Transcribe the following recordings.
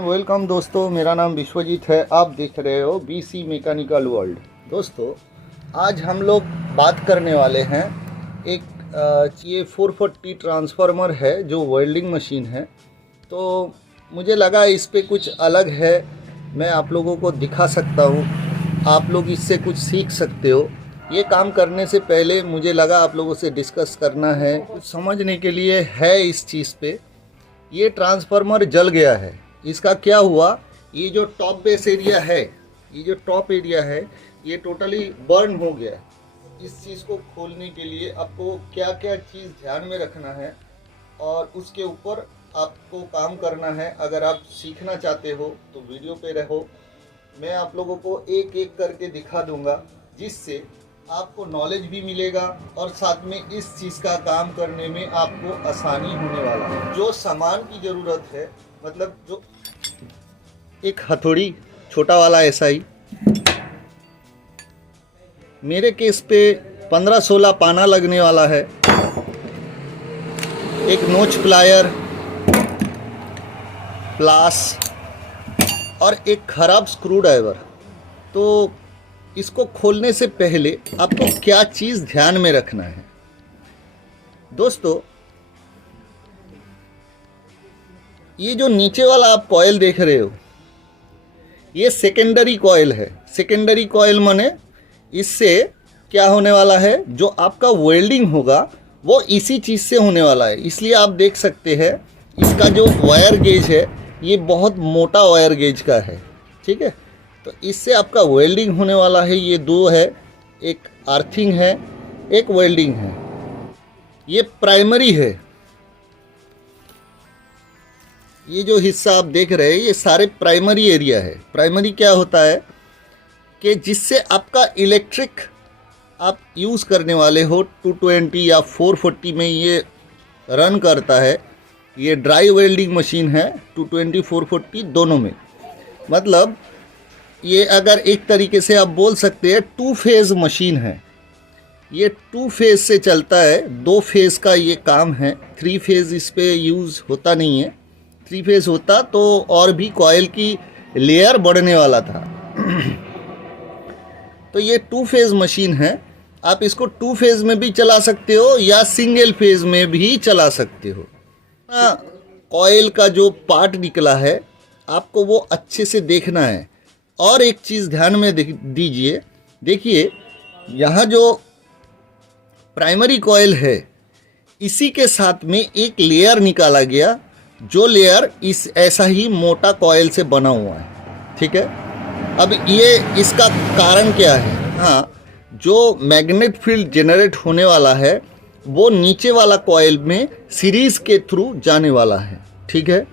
Welcome दोस्तों, मेरा नाम विश्वजीत है। आप देख रहे हो बीसी मैकेनिकल वर्ल्ड। दोस्तों, आज हम लोग बात करने वाले हैं ये 440 ट्रांसफार्मर है जो वेल्डिंग मशीन है। तो मुझे लगा इस पे कुछ अलग है, मैं आप लोगों को दिखा सकता हूँ, आप लोग इससे कुछ सीख सकते हो। ये काम करने से पहले मुझे लगा आप लोगों से डिस्कस करना है, कुछ समझने के लिए है इस चीज़ पे। ये ट्रांसफार्मर जल गया है, इसका क्या हुआ, ये जो टॉप बेस एरिया है, ये जो टॉप एरिया है, ये टोटली बर्न हो गया। इस चीज़ को खोलने के लिए आपको क्या क्या चीज़ ध्यान में रखना है और उसके ऊपर आपको काम करना है। अगर आप सीखना चाहते हो तो वीडियो पे रहो, मैं आप लोगों को एक एक करके दिखा दूंगा, जिससे आपको नॉलेज भी मिलेगा और साथ में इस चीज़ का काम करने में आपको आसानी होने वाला है। जो सामान की ज़रूरत है, मतलब जो एक हथौड़ी छोटा वाला SI, मेरे केस पे 15-16 पाना लगने वाला है, एक नोच प्लायर, प्लास और एक खराब स्क्रू ड्राइवर। तो इसको खोलने से पहले आपको क्या चीज़ ध्यान में रखना है दोस्तों, ये जो नीचे वाला आप कॉइल देख रहे हो, ये सेकेंडरी कॉइल है। सेकेंडरी कॉइल माने इससे क्या होने वाला है, जो आपका वेल्डिंग होगा वो इसी चीज़ से होने वाला है। इसलिए आप देख सकते हैं इसका जो वायर गेज है ये बहुत मोटा वायर गेज का है, ठीक है। तो इससे आपका वेल्डिंग होने वाला है। ये दो है, एक अर्थिंग है, एक वेल्डिंग है। ये प्राइमरी है। ये जो हिस्सा आप देख रहे हैं ये सारे प्राइमरी एरिया है। प्राइमरी क्या होता है कि जिससे आपका इलेक्ट्रिक आप यूज़ करने वाले हो 220 या 440 में ये रन करता है। ये ड्राई वेल्डिंग मशीन है, 220 440 दोनों में। मतलब ये अगर एक तरीके से आप बोल सकते हैं 2 फेज़ मशीन है। ये 2 फेज़ से चलता है, 2 फेज़ का ये काम है। 3 फेज़ इस पे यूज़ होता नहीं है। 3 फेज़ होता तो और भी कॉइल की लेयर बढ़ने वाला था। तो ये 2 फेज़ मशीन है। आप इसको 2 फेज़ में भी चला सकते हो या सिंगल फेज़ में भी चला सकते हो। कॉइल का जो पार्ट निकला है आपको वो अच्छे से देखना है। और एक चीज़ ध्यान में दीजिए, देखिए यहाँ जो प्राइमरी कॉइल है इसी के साथ में एक लेयर निकाला गया, जो लेयर इस ऐसा ही मोटा कॉइल से बना हुआ है, ठीक है। अब ये इसका कारण क्या है, हाँ, जो मैग्नेट फील्ड जनरेट होने वाला है वो नीचे वाला कॉइल में सीरीज़ के थ्रू जाने वाला है, ठीक है।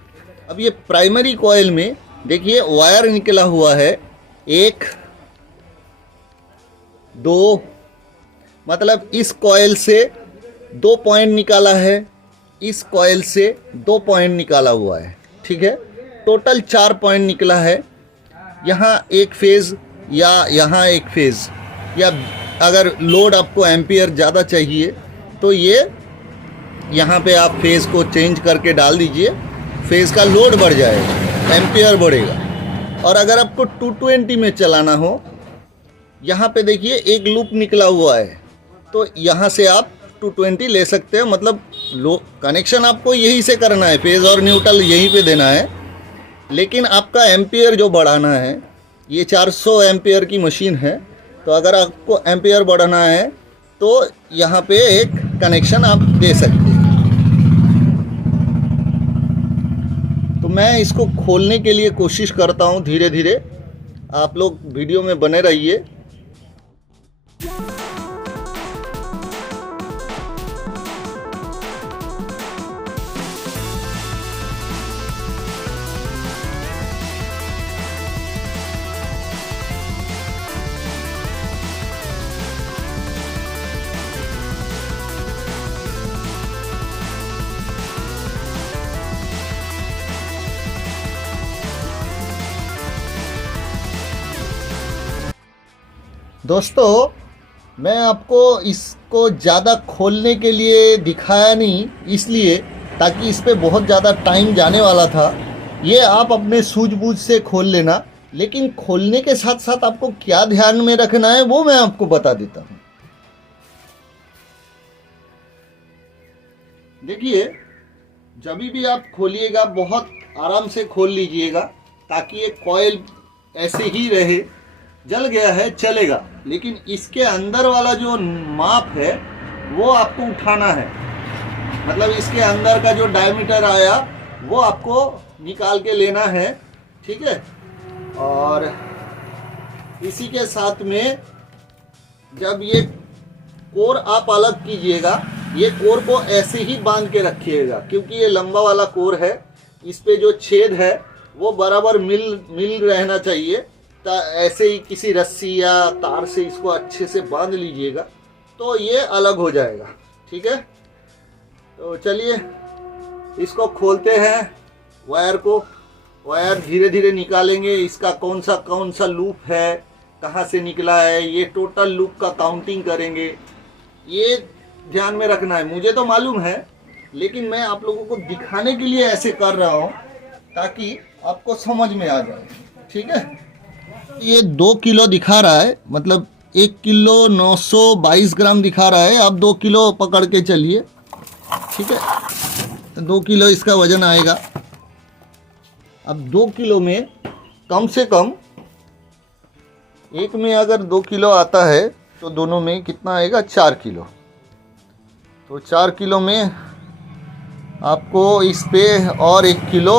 अब ये प्राइमरी कॉइल में देखिए वायर निकला हुआ है, 1 2, मतलब इस कॉइल से 2 पॉइंट निकाला है, इस कॉइल से 2 पॉइंट निकाला हुआ है, ठीक है। टोटल 4 पॉइंट निकला है। यहाँ एक फेज़ या यहाँ एक फेज़, या अगर लोड आपको एम्पियर ज़्यादा चाहिए तो ये यहाँ पे आप फेज़ को चेंज करके डाल दीजिए, फेज़ का लोड बढ़ जाएगा, एम्पियर बढ़ेगा। और अगर आपको 220 में चलाना हो, यहाँ पे देखिए एक लूप निकला हुआ है, तो यहाँ से आप 220 ले सकते हैं। मतलब कनेक्शन आपको यहीं से करना है, फेज़ और न्यूट्रल यहीं पे देना है, लेकिन आपका एम्पियर जो बढ़ाना है, ये 400 एम्पियर की मशीन है, तो अगर आपको एम्पियर बढ़ाना है तो यहाँ पे एक कनेक्शन आप दे सकते हैं। तो मैं इसको खोलने के लिए कोशिश करता हूँ धीरे धीरे, आप लोग वीडियो में बने रहिए। दोस्तों, मैं आपको इसको ज़्यादा खोलने के लिए दिखाया नहीं, इसलिए ताकि इस पे बहुत ज़्यादा टाइम जाने वाला था। ये आप अपने सूझबूझ से खोल लेना, लेकिन खोलने के साथ साथ आपको क्या ध्यान में रखना है वो मैं आपको बता देता हूँ। देखिए, जब भी आप खोलिएगा बहुत आराम से खोल लीजिएगा, ताकि ये कॉइल ऐसे ही रहे। जल गया है चलेगा, लेकिन इसके अंदर वाला जो माप है वो आपको उठाना है। मतलब इसके अंदर का जो डायमीटर आया वो आपको निकाल के लेना है, ठीक है। और इसी के साथ में जब ये कोर आप अलग कीजिएगा, ये कोर को ऐसे ही बांध के रखिएगा, क्योंकि ये लंबा वाला कोर है। इस पे जो छेद है वो बराबर मिल रहना चाहिए। ऐसे ही किसी रस्सी या तार से इसको अच्छे से बांध लीजिएगा तो ये अलग हो जाएगा, ठीक है। तो चलिए इसको खोलते हैं। वायर धीरे धीरे निकालेंगे। इसका कौन सा लूप है, कहाँ से निकला है, ये टोटल लूप का काउंटिंग करेंगे। ये ध्यान में रखना है। मुझे तो मालूम है, लेकिन मैं आप लोगों को दिखाने के लिए ऐसे कर रहा हूँ ताकि आपको समझ में आ जाए, ठीक है। ये 2 किलो दिखा रहा है, मतलब 1 किलो 922 ग्राम दिखा रहा है। आप 2 किलो पकड़ के चलिए, ठीक है। 2 किलो इसका वजन आएगा। अब 2 किलो में कम से कम, एक में अगर 2 किलो आता है तो दोनों में कितना आएगा, 4 किलो। तो 4 किलो में आपको इस पे और 1 किलो